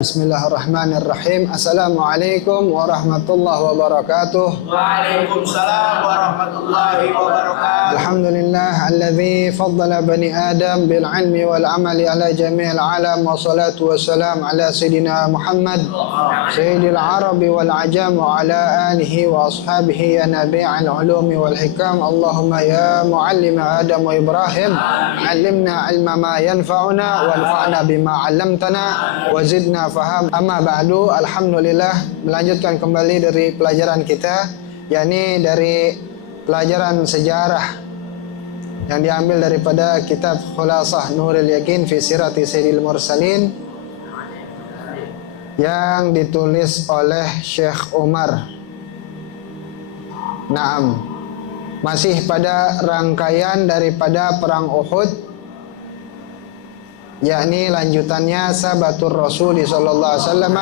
Bismillahirrahmanirrahim. Assalamualaikum warahmatullahi wabarakatuh. Waalaikumsalam warahmatullahi wabarakatuh. Alhamdulillah alladzi faddala bani Adam bil ilmi wal amali ala jami'il alam wa salatu wassalam ala sayyidina Muhammad sayyidil arabi wal ajam wa ala alihi wa ashabihi ya nabi'al ulumi wal hikam. Allahumma ya muallima Adam wa Ibrahim allimna ilma ma yanfa'una wanfa'na bima 'allamtana wa zidna faham. Amma ba'du, alhamdulillah, melanjutkan kembali dari pelajaran kita, yakni dari pelajaran sejarah yang diambil daripada kitab Khulasah Nurul Yakin fi Sirati Sayyidil Mursalin yang ditulis oleh Syekh Umar. Naam, masih pada rangkaian daripada perang Uhud, yakni lanjutannya sabatur Rasul sallallahu alaihi wasallam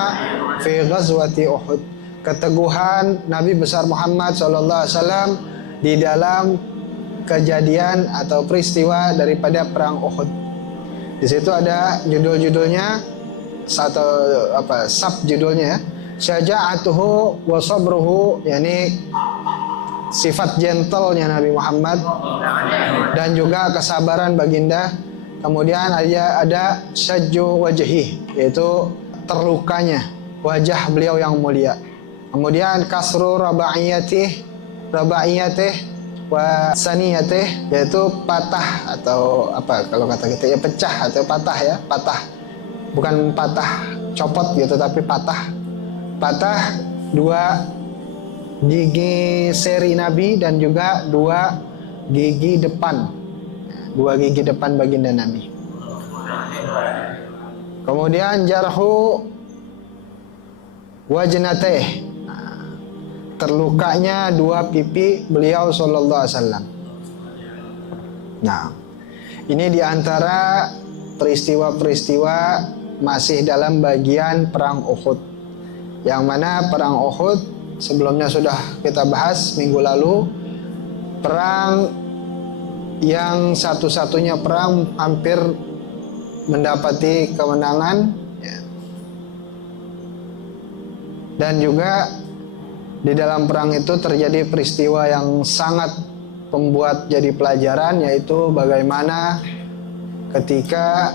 fi ghazwati Uhud. Keteguhan Nabi besar Muhammad sallallahu alaihi wasallam di dalam kejadian atau peristiwa daripada perang Uhud. Di situ ada judul-judulnya, satu sub-judulnya, syaja'atuhu wa sabruhu, yakni sifat gentlenya Nabi Muhammad dan juga kesabaran baginda. Kemudian ada syajju wajhi, yaitu terlukanya wajah beliau yang mulia. Kemudian kasru rabaiyatih wa saniyatih, yaitu patah atau apa kalau kata kita ya, pecah atau patah ya, patah. Bukan patah copot gitu, tapi patah dua gigi seri Nabi dan juga dua gigi depan baginda Nabi. Kemudian jarhu wajnateh, terlukanya dua pipi beliau sallallahu alaihi wasallam. Nah, ini diantara peristiwa-peristiwa masih dalam bagian perang Uhud, yang mana perang Uhud sebelumnya sudah kita bahas minggu lalu, perang yang satu-satunya perang hampir mendapati kemenangan ya. Dan juga di dalam perang itu terjadi peristiwa yang sangat membuat jadi pelajaran, yaitu bagaimana ketika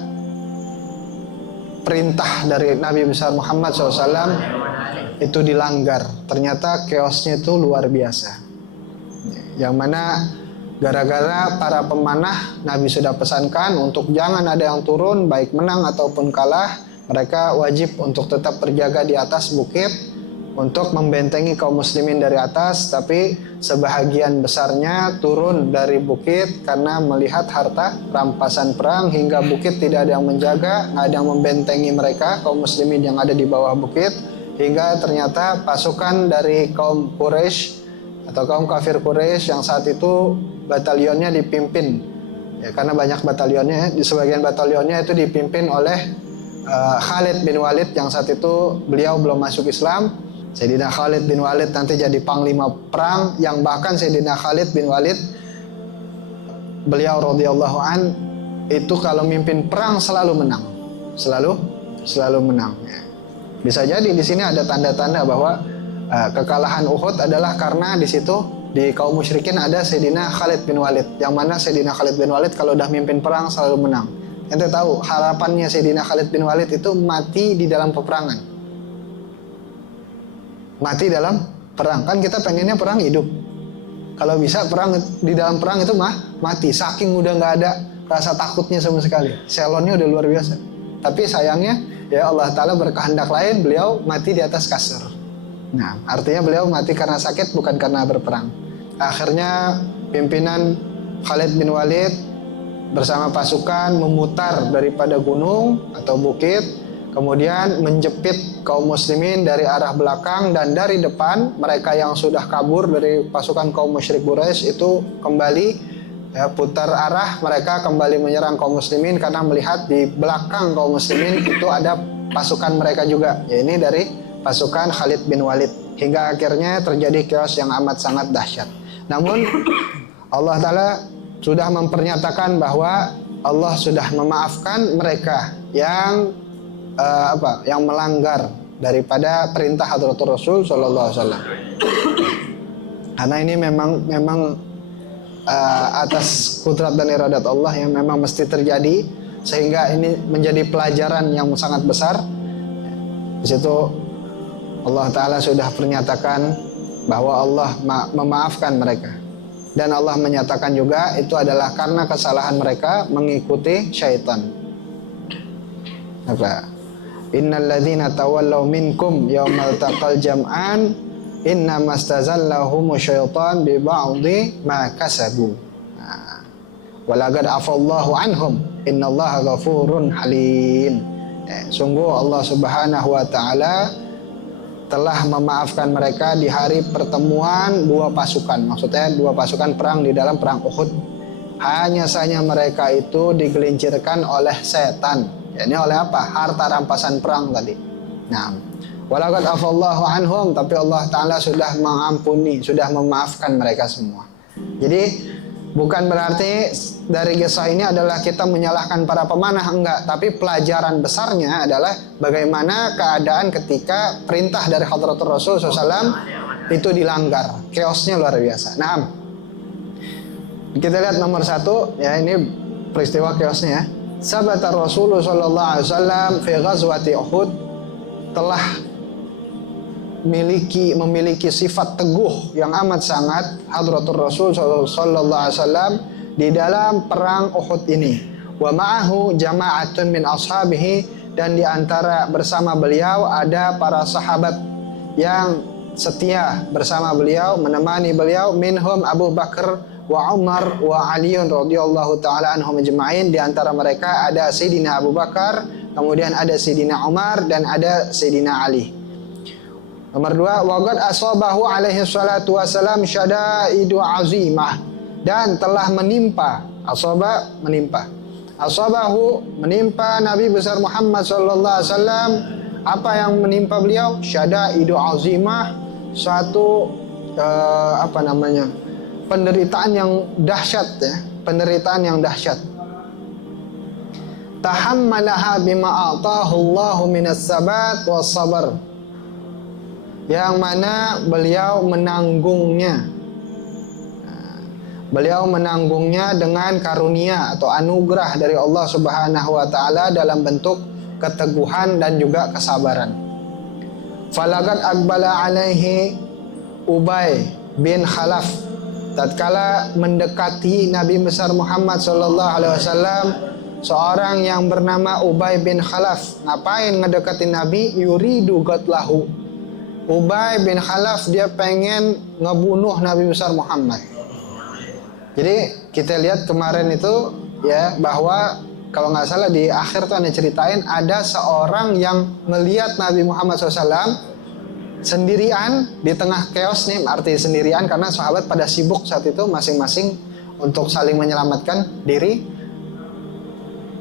perintah dari Nabi besar Muhammad SAW itu dilanggar. Ternyata chaosnya itu luar biasa, yang mana gara-gara para pemanah, Nabi sudah pesankan untuk jangan ada yang turun, baik menang ataupun kalah. Mereka wajib untuk tetap berjaga di atas bukit untuk membentengi kaum muslimin dari atas. Tapi sebahagian besarnya turun dari bukit karena melihat harta rampasan perang, hingga bukit tidak ada yang menjaga, nggak ada yang membentengi mereka, kaum muslimin yang ada di bawah bukit. Hingga ternyata pasukan dari kaum Quraisy atau kaum kafir Quraisy yang saat itu batalionnya dipimpin ya, karena banyak batalionnya, di sebagian batalionnya itu dipimpin oleh Khalid bin Walid, yang saat itu beliau belum masuk Islam. Sayyidina Khalid bin Walid nanti jadi panglima perang, yang bahkan Sayyidina Khalid bin Walid beliau radhiyallahu an itu kalau mimpin perang selalu menang, selalu menang ya. Bisa jadi di sini ada tanda-tanda bahwa kekalahan Uhud adalah karena di situ di kaum musyrikin ada Sayyidina Khalid bin Walid, yang mana Sayyidina Khalid bin Walid kalau udah mimpin perang selalu menang. Ente tahu harapannya Sayyidina Khalid bin Walid itu mati di dalam peperangan. Mati dalam perang, kan kita pengennya perang hidup. Kalau bisa perang di dalam perang itu mati, saking udah nggak ada rasa takutnya sama sekali. Selonnya udah luar biasa. Tapi sayangnya ya Allah Ta'ala berkehendak lain, beliau mati di atas kasur. Nah, artinya beliau mati karena sakit, bukan karena berperang. Akhirnya pimpinan Khalid bin Walid bersama pasukan memutar daripada gunung atau bukit, kemudian menjepit kaum muslimin dari arah belakang dan dari depan. Mereka yang sudah kabur dari pasukan kaum musyrik Quraisy itu kembali ya, putar arah, mereka kembali menyerang kaum muslimin karena melihat di belakang kaum muslimin itu ada pasukan mereka juga, ya ini dari pasukan Khalid bin Walid. Hingga akhirnya terjadi chaos yang amat sangat dahsyat. Namun Allah Ta'ala sudah mempernyatakan bahwa Allah sudah memaafkan mereka yang yang melanggar daripada perintah Hadratur Rasul sallallahu alaihi wasallam. Karena ini memang atas kudrat dan iradat Allah yang memang mesti terjadi, sehingga ini menjadi pelajaran yang sangat besar. Di situ Allah Ta'ala sudah pernyatakan bahwa Allah memaafkan mereka, dan Allah menyatakan juga itu adalah karena kesalahan mereka mengikuti syaitan. Apa? Innal ladzina tawallaw minkum yaumal taqal jam'an innamastazallahum syaitan bi ba'dhi ma kasabu. Walaqad afallahu anhum innallaha ghafurun halim. Sungguh Allah Subhanahu wa taala telah memaafkan mereka di hari pertemuan dua pasukan. Maksudnya dua pasukan perang di dalam perang Uhud. Hanya saja mereka itu digelincirkan oleh setan. Ya, ini oleh apa? Harta rampasan perang tadi. Nah, walaqad afallahu anhum, tapi Allah Ta'ala sudah mengampuni, sudah memaafkan mereka semua. Jadi bukan berarti dari kisah ini adalah kita menyalahkan para pemanah, enggak. Tapi pelajaran besarnya adalah bagaimana keadaan ketika perintah dari Hadratur Rasul SAW itu dilanggar. Chaosnya luar biasa. Nah, kita lihat nomor 1, ya, ini peristiwa chaosnya ya. Sabata Rasulullah SAW fi ghazwati Uhud, telah memiliki sifat teguh yang amat sangat Hadratur Rasul sallallahu alaihi wasallam di dalam perang Uhud ini. Wa ma'ahu jama'atun min ashabihi, dan di antara bersama beliau ada para sahabat yang setia bersama beliau, menemani beliau. Minhum Abu Bakar wa Umar wa Ali radhiyallahu taala anhum ajma'in. Di antara mereka ada Sayyidina Abu Bakar, kemudian ada Sayyidina Umar, dan ada Sayyidina Ali. Nomor 2, waqad asabahu alaihi salatu wasalam syadaidu azimah, dan telah menimpa, asabahu menimpa Nabi besar Muhammad sallallahu alaihi wasallam. Apa yang menimpa beliau? Syadaidu azimah, suatu penderitaan yang dahsyat ya, penderitaan yang dahsyat. Tahammalaha bima atahu Allahu minas sabat was sabar, yang mana beliau menanggungnya dengan karunia atau anugerah dari Allah Subhanahu wa taala dalam bentuk keteguhan dan juga kesabaran. Falagat aqbala alaihi Ubay bin Khalaf, tatkala mendekati Nabi besar Muhammad sallallahu alaihi wasallam seorang yang bernama Ubay bin Khalaf. Ngapain ngedekatin Nabi? Yuridu qatlahu. Ubay bin Khalaf dia pengen ngebunuh Nabi besar Muhammad. Jadi kita lihat kemarin itu ya, bahwa kalau nggak salah di akhir tuh ada ceritain ada seorang yang melihat Nabi Muhammad SAW sendirian di tengah chaos nih, arti sendirian karena sahabat pada sibuk saat itu masing-masing untuk saling menyelamatkan diri.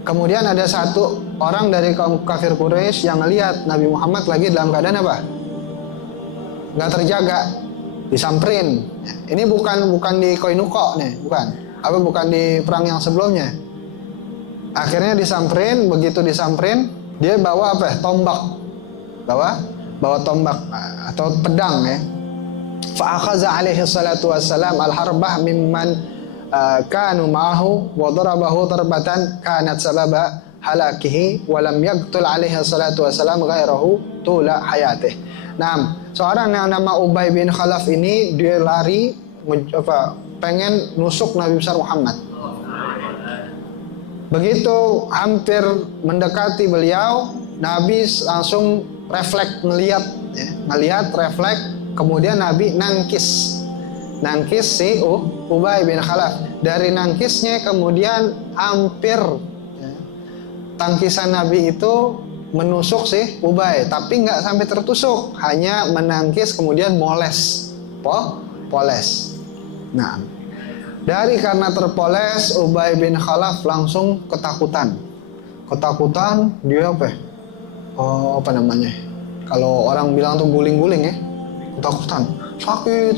Kemudian ada satu orang dari kaum kafir Quraisy yang melihat Nabi Muhammad lagi dalam keadaan apa? Nggak terjaga, disamperin. Ini bukan di Koinuko nih, bukan di perang yang sebelumnya. Akhirnya disamperin, begitu disamperin dia bawa apa? Tombak, bawa tombak atau pedang ya. Fa akhadha alaihi salatu wassalam al-harbah mimman kanu ma'ahu wa darabahu darbatan kanat sababa halakihi wa lam yaqtul alaihi salatu wassalam ghairahu tula hayatih. Nah, seorang yang nama Ubay bin Khalaf ini dia lari pengen nusuk Nabi besar Muhammad. Begitu hampir mendekati beliau, Nabi langsung refleks ngelihat refleks, kemudian Nabi nangkis si Ubay bin Khalaf. Dari nangkisnya kemudian hampir tangkisan Nabi itu menusuk si Ubay, tapi nggak sampai tertusuk, hanya menangkis kemudian poles. Nah, karena terpoles, Ubay bin Khalaf langsung ketakutan dia kalau orang bilang tuh guling-guling ya, ketakutan, sakit,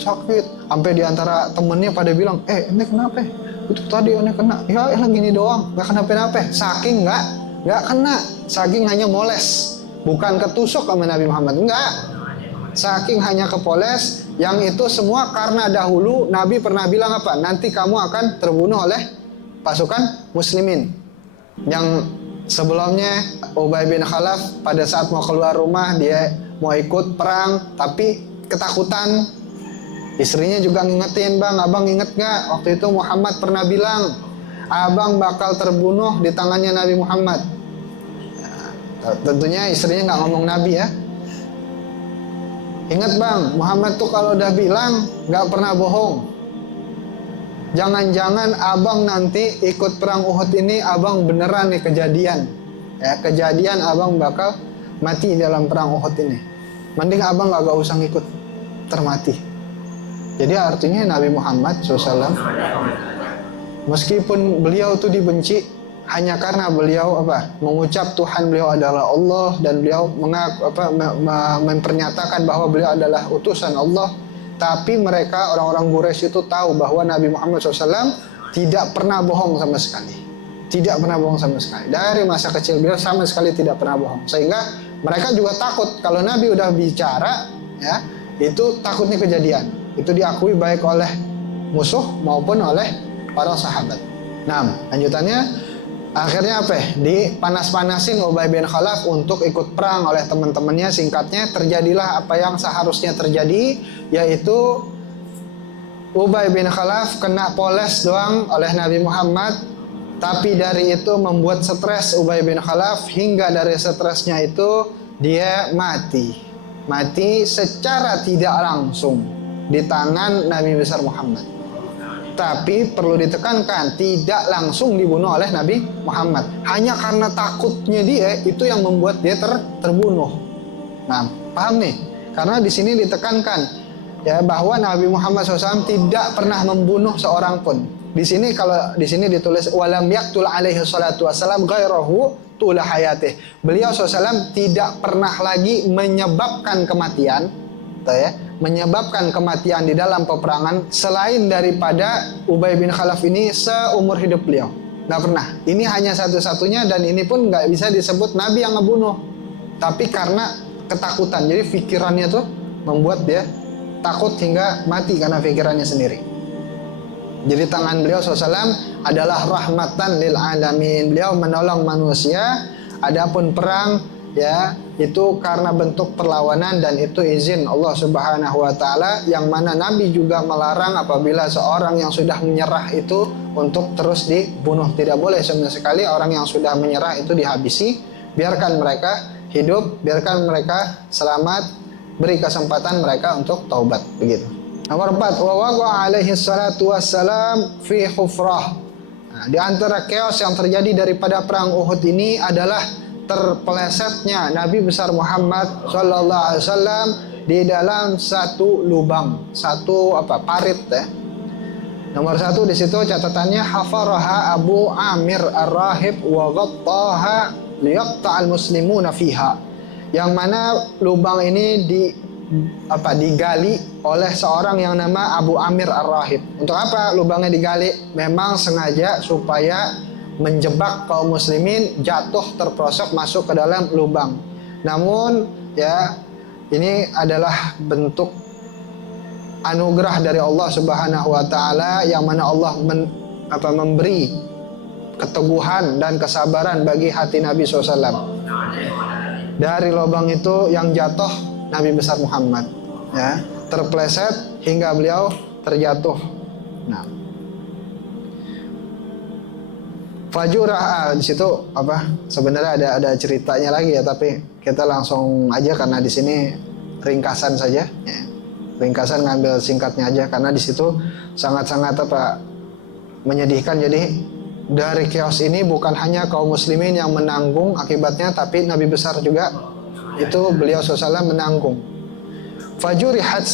sampai diantara temennya pada bilang, ini kenapa? Itu tadi ini kena, ya gini doang, nggak kenapa-napa, saking nggak kena, saking hanya moles. bukan ketusuk sama Nabi Muhammad, enggak. Saking hanya kepoles, yang itu semua karena dahulu Nabi pernah bilang apa? Nanti kamu akan terbunuh oleh pasukan muslimin. Yang sebelumnya Ubay bin Khalaf pada saat mau keluar rumah, dia mau ikut perang tapi ketakutan. Istrinya juga ngingetin, bang, abang inget gak waktu itu Muhammad pernah bilang abang bakal terbunuh di tangannya Nabi Muhammad. Tentunya istrinya nggak ngomong Nabi ya. Ingat bang, Muhammad tuh kalau udah bilang nggak pernah bohong. Jangan-jangan abang nanti ikut perang Uhud ini abang beneran nih kejadian. Ya, kejadian abang bakal mati dalam perang Uhud ini. Mending abang gak usah ngikut, termati. Jadi artinya Nabi Muhammad SAW, meskipun beliau tuh dibenci hanya karena beliau mengucap Tuhan beliau adalah Allah, dan beliau mempernyatakan bahwa beliau adalah utusan Allah, tapi mereka orang-orang Quraisy itu tahu bahwa Nabi Muhammad SAW tidak pernah bohong sama sekali, tidak pernah bohong sama sekali. Dari masa kecil beliau sama sekali tidak pernah bohong, sehingga mereka juga takut kalau Nabi udah bicara, ya itu takutnya kejadian. Itu diakui baik oleh musuh maupun oleh para sahabat. Nah, lanjutannya akhirnya dipanas-panasin Ubay bin Khalaf untuk ikut perang oleh teman-temannya. Singkatnya, terjadilah apa yang seharusnya terjadi, yaitu Ubay bin Khalaf kena poles doang oleh Nabi Muhammad, tapi dari itu membuat stres Ubay bin Khalaf, hingga dari stresnya itu dia mati secara tidak langsung di tangan Nabi besar Muhammad. Tapi perlu ditekankan, tidak langsung dibunuh oleh Nabi Muhammad. Hanya karena takutnya dia, itu yang membuat dia terbunuh. Nah, paham nih? Karena di sini ditekankan ya bahwa Nabi Muhammad SAW tidak pernah membunuh seorang pun. Di sini kalau di sini ditulis walam yaqtul alaihi salatu wassalam ghairahu tula hayatih. Beliau SAW tidak pernah lagi menyebabkan kematian, ya, menyebabkan kematian di dalam peperangan selain daripada Ubay bin Khalaf ini seumur hidup beliau. Nggak pernah. Ini hanya satu-satunya, dan ini pun nggak bisa disebut Nabi yang ngebunuh. Tapi karena ketakutan, jadi pikirannya tuh membuat dia takut hingga mati karena pikirannya sendiri. Jadi tangan beliau SAW adalah rahmatan lil alamin. Beliau menolong manusia. Adapun perang, ya itu karena bentuk perlawanan, dan itu izin Allah Subhanahu wa taala, yang mana Nabi juga melarang apabila seorang yang sudah menyerah itu untuk terus dibunuh. Tidak boleh sama sekali orang yang sudah menyerah itu dihabisi. Biarkan mereka hidup, biarkan mereka selamat, beri kesempatan mereka untuk taubat, begitu. Nomor 4, wa waqa alaihi salatu wassalam fi hufrah. Nah, di antara chaos yang terjadi daripada perang Uhud ini adalah terpelesetnya Nabi besar Muhammad sallallahu alaihi wasallam di dalam satu lubang, satu parit ya. Nomor 1 di situ catatannya hafaraha Abu Amir Ar-Rahib wa ghattaha liyaqta'al muslimuna fiha. Yang mana lubang ini digali oleh seorang yang nama Abu Amir Ar-Rahib. Untuk apa lubangnya digali? Memang sengaja supaya menjebak kaum muslimin jatuh terprosok masuk ke dalam lubang. Namun ya ini adalah bentuk anugerah dari Allah Subhanahu wa taala, yang mana Allah memberi keteguhan dan kesabaran bagi hati Nabi SAW. Dari lubang itu yang jatuh Nabi besar Muhammad, ya, terpleset hingga beliau terjatuh. Nah, Fajurah di situ sebenarnya ada ceritanya lagi ya, tapi kita langsung aja karena di sini ringkasan saja. Ya. Ringkasan ngambil singkatnya aja karena di situ sangat-sangat menyedihkan. Jadi dari chaos ini bukan hanya kaum muslimin yang menanggung akibatnya, tapi Nabi besar juga itu beliau SAW menanggung. Fajurihat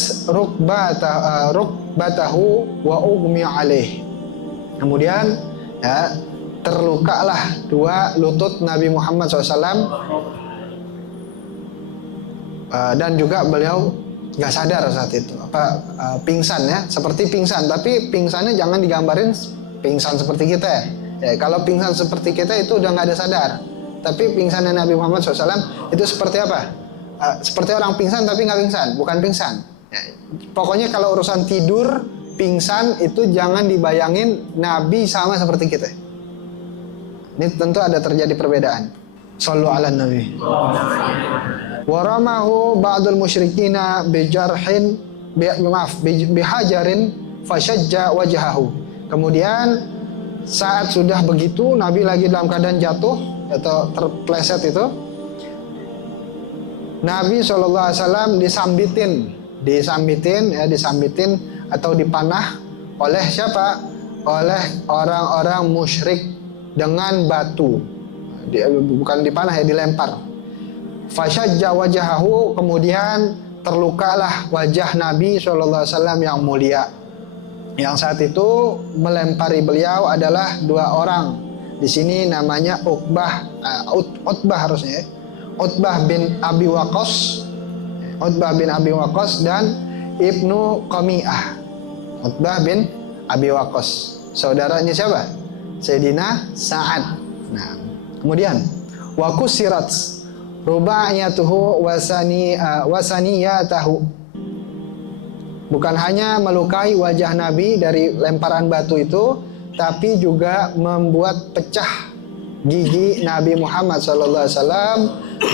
rukbatahu wa ugmi alaih. Kemudian ya terlukalah dua lutut Nabi Muhammad SAW, dan juga beliau nggak sadar saat itu, pingsan ya, seperti pingsan, tapi pingsannya jangan digambarin pingsan seperti kita ya. Kalau pingsan seperti kita itu udah nggak ada sadar, Tapi pingsannya Nabi Muhammad SAW itu seperti apa? Seperti orang pingsan tapi nggak pingsan, bukan pingsan. Ya, pokoknya kalau urusan tidur, pingsan itu jangan dibayangin Nabi sama seperti kita. Ini tentu ada terjadi perbedaan. Shallu ala Nabi. Waramahu ba'dul musyrikina bijarhin bihajarin fashajja wajhahu. Kemudian saat sudah begitu Nabi lagi dalam keadaan jatuh atau terpleset itu, Nabi SAW disambitin atau dipanah oleh siapa? Oleh orang-orang musyrik dengan batu. Bukan dipanah ya, dilempar. Fashajja wajahahu, kemudian terlukalah wajah Nabi SAW yang mulia. Yang saat itu melempari beliau adalah dua orang. Di sini namanya Utbah harusnya ya. Utbah bin Abi Waqqas dan Ibnu Qami'ah. Utbah bin Abi Waqqas, saudaranya siapa? Sayyidina Sa'ad. Nah, kemudian wa kusirat rubaiyatuhu wasaniyatahu. Bukan hanya melukai wajah Nabi dari lemparan batu itu, tapi juga membuat pecah gigi Nabi Muhammad SAW,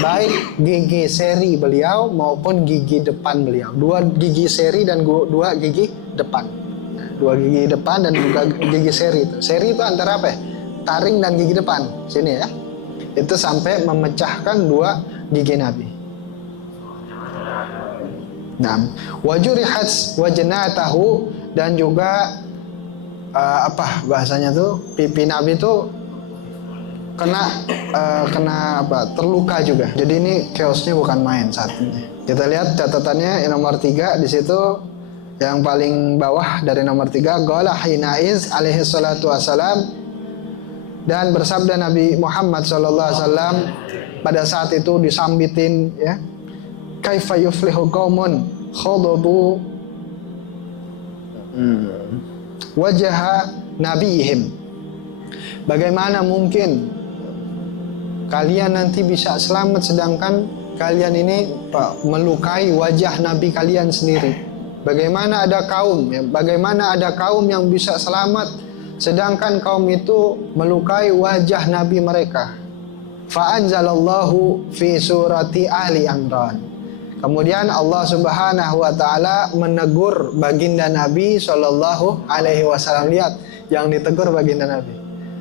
baik gigi seri beliau maupun gigi depan beliau. Dua gigi seri dan dua gigi depan. Dua gigi depan dan juga gigi seri itu. Seri itu antara apa ya? Taring dan gigi depan. Sini ya. Itu sampai memecahkan dua gigi Nabi. Nah, wajurihat wajnatahu, dan juga apa bahasanya tuh, pipi Nabi tuh kena terluka juga. Jadi ini chaosnya bukan main saat ini. Kita lihat catatannya yang nomor 3 di situ, yang paling bawah dari nomor 3, qala hinaiz alaihi salatu wassalam, dan bersabda Nabi Muhammad sallallahu alaihi wasallam pada saat itu disambitin ya, kaifa yuflihu qaumun khadabu wajah nabiyihim. Bagaimana mungkin kalian nanti bisa selamat sedangkan kalian ini melukai wajah Nabi kalian sendiri? Bagaimana ada kaum yang bisa selamat sedangkan kaum itu melukai wajah Nabi mereka? Fa anzalallahu fi surati Ali Imran. Kemudian Allah Subhanahu wa taala menegur baginda Nabi sallallahu alaihi wasallam. Lihat yang ditegur baginda Nabi.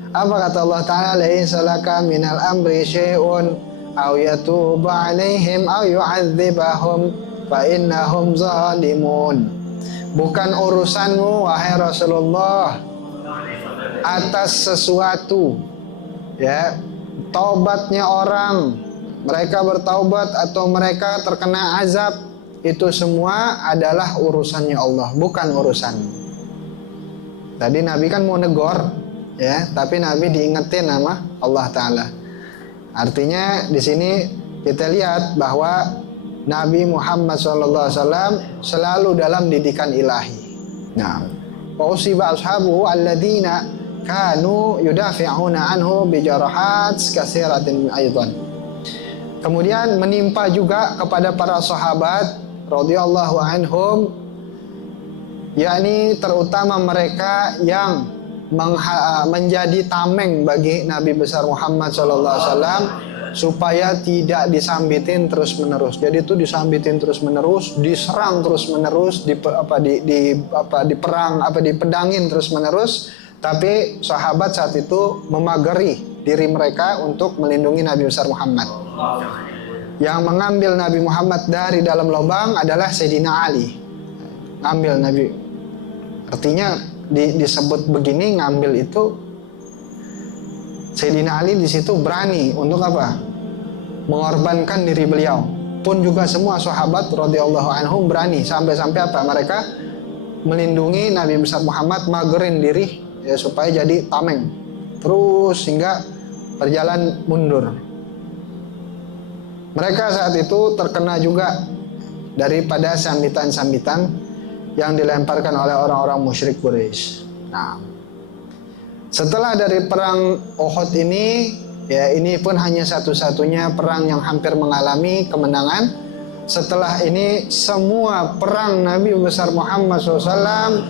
Apa kata Allah taala? Laisa laka minal amri syai'un aw yatuba alaihim aw yu'adzibahum fa innahum zalimun. Bukan urusanmu wahai Rasulullah atas sesuatu ya, taubatnya orang, mereka bertaubat atau mereka terkena azab, itu semua adalah urusannya Allah, bukan urusan. Tadi Nabi kan mau negor ya, tapi Nabi diingetin sama Allah Ta'ala. Artinya di sini kita lihat bahwa Nabi Muhammad SAW selalu dalam didikan ilahi. Nah, fausiba ashabu alladzina kanu yudafi'una anhu bijarahat katsiratin aidan. Kemudian menimpa juga kepada para sahabat radhiyallahu anhum, yakni terutama mereka yang menjadi tameng bagi Nabi besar Muhammad SAW supaya tidak disambitin terus menerus. Jadi itu disambitin terus menerus, diserang terus menerus, dipedangin terus menerus. Tapi sahabat saat itu memagari diri mereka untuk melindungi Nabi besar Muhammad. Yang mengambil Nabi Muhammad dari dalam lubang adalah Sayyidina Ali. Ngambil Nabi. Artinya disebut begini, ngambil itu Sayyidina Ali di situ berani untuk apa? Mengorbankan diri beliau. Pun juga semua sahabat radhiyallahu anhum berani, sampai-sampai apa? Mereka melindungi Nabi besar Muhammad, magerin diri ya, supaya jadi tameng. Terus hingga berjalan mundur. Mereka saat itu terkena juga daripada sambitan-sambitan yang dilemparkan oleh orang-orang musyrik Quraisy. Nah, setelah dari perang Uhud ini Ya, ini pun hanya satu-satunya perang yang hampir mengalami kemenangan. Setelah ini semua perang Nabi besar Muhammad SAW,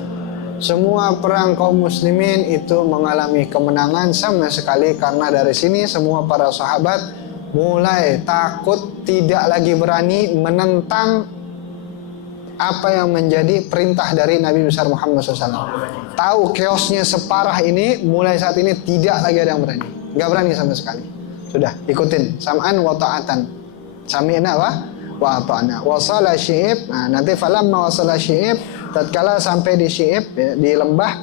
semua perang kaum muslimin itu mengalami kemenangan sama sekali, karena dari sini semua para sahabat mulai takut, tidak lagi berani menentang apa yang menjadi perintah dari Nabi besar Muhammad SAW. Tahu chaosnya separah ini, mulai saat ini tidak lagi ada yang berani, nggak berani sama sekali. Sudah ikutin, sam'an wa ta'atan, sami'na wa ata'na. Wasala syi'ib, nah nanti falamma wasala syi'ib, tatkala sampai di syi'ib, ya, di lembah,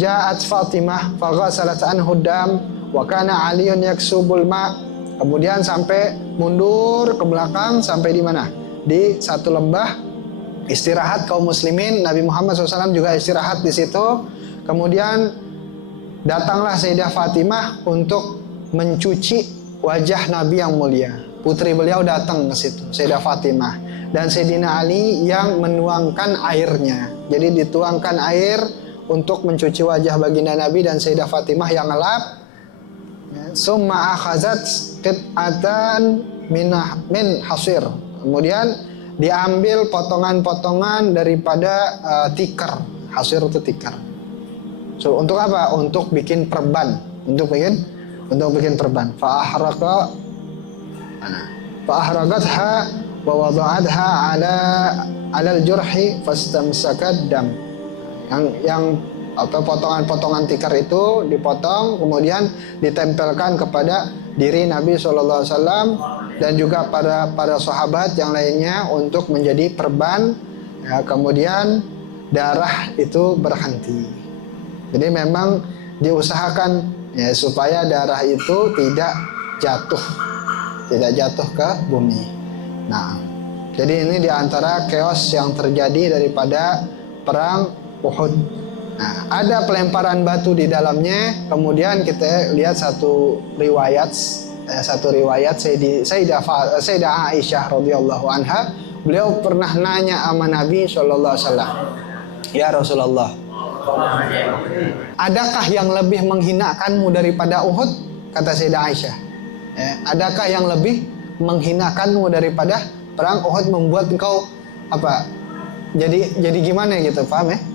ja'at Fatimah faghasalat anhu dam wa kana Aliun yaksubul ma. Kemudian sampai mundur ke belakang sampai di mana? Di satu lembah istirahat kaum muslimin, Nabi Muhammad SAW juga istirahat di situ. Kemudian datanglah Sayyidah Fatimah untuk mencuci wajah Nabi yang mulia. Putri beliau datang ke situ, Sayyidah Fatimah, dan Sayyidina Ali yang menuangkan airnya. Jadi dituangkan air untuk mencuci wajah baginda Nabi, dan Sayyidah Fatimah yang ngelap. Summa akhazat qit'atan min hasir. Kemudian diambil potongan-potongan daripada tikar. Hasir itu tikar. So, untuk apa? Untuk bikin perban. Untuk bikin perban. Fa'ahragatha wa wada'atha ala al-jurhi fastamsakat dam. Yang potongan-potongan tikar itu dipotong, kemudian ditempelkan kepada diri Nabi SAW dan juga para sahabat yang lainnya untuk menjadi perban, ya, kemudian darah itu berhenti. Jadi memang diusahakan, ya, supaya darah itu tidak jatuh ke bumi. Nah, jadi ini diantara chaos yang terjadi daripada perang Uhud. Nah, ada pelemparan batu di dalamnya. Kemudian kita lihat satu riwayat Sayyidah Aisyah radhiyallahu anha. Beliau pernah nanya sama Nabi sallallahu alaihi wasallam, "Ya Rasulullah, adakah yang lebih menghinakanmu daripada Uhud?" Kata Sayyidah Aisyah, adakah yang lebih menghinakanmu daripada perang Uhud, membuat engkau apa? Jadi gimana gitu, paham ya?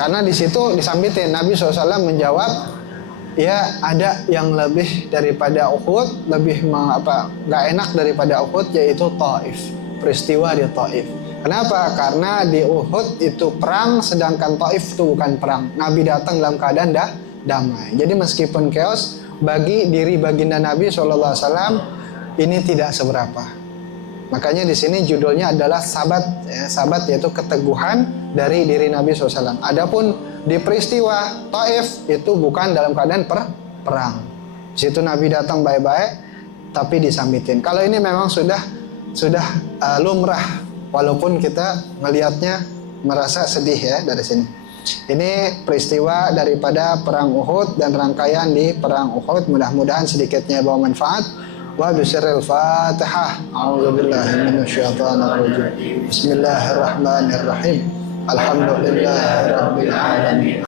Karena di situ disambitin, Nabi SAW menjawab, ya ada yang lebih daripada Uhud, lebih nggak enak daripada Uhud, yaitu Taif, peristiwa di Taif. Kenapa? Karena di Uhud itu perang, sedangkan Taif itu bukan perang. Nabi datang dalam keadaan damai. Jadi meskipun chaos, bagi diri baginda Nabi SAW ini tidak seberapa. Makanya di sini judulnya adalah sabat, ya, sabat yaitu keteguhan dari diri Nabi SAW. Adapun di peristiwa Taif itu bukan dalam keadaan perang. Di situ Nabi datang baik-baik, tapi disambitin. Kalau ini memang sudah lumrah, walaupun kita melihatnya merasa sedih ya dari sini. Ini peristiwa daripada perang Uhud dan rangkaian di perang Uhud. Mudah-mudahan sedikitnya bawa manfaat. Wa bisiril Fatihah. A'udzubillahi minasyaitonir rajim. Bismillahirrahmanirrahim. Alhamdulillahirabbil alamin.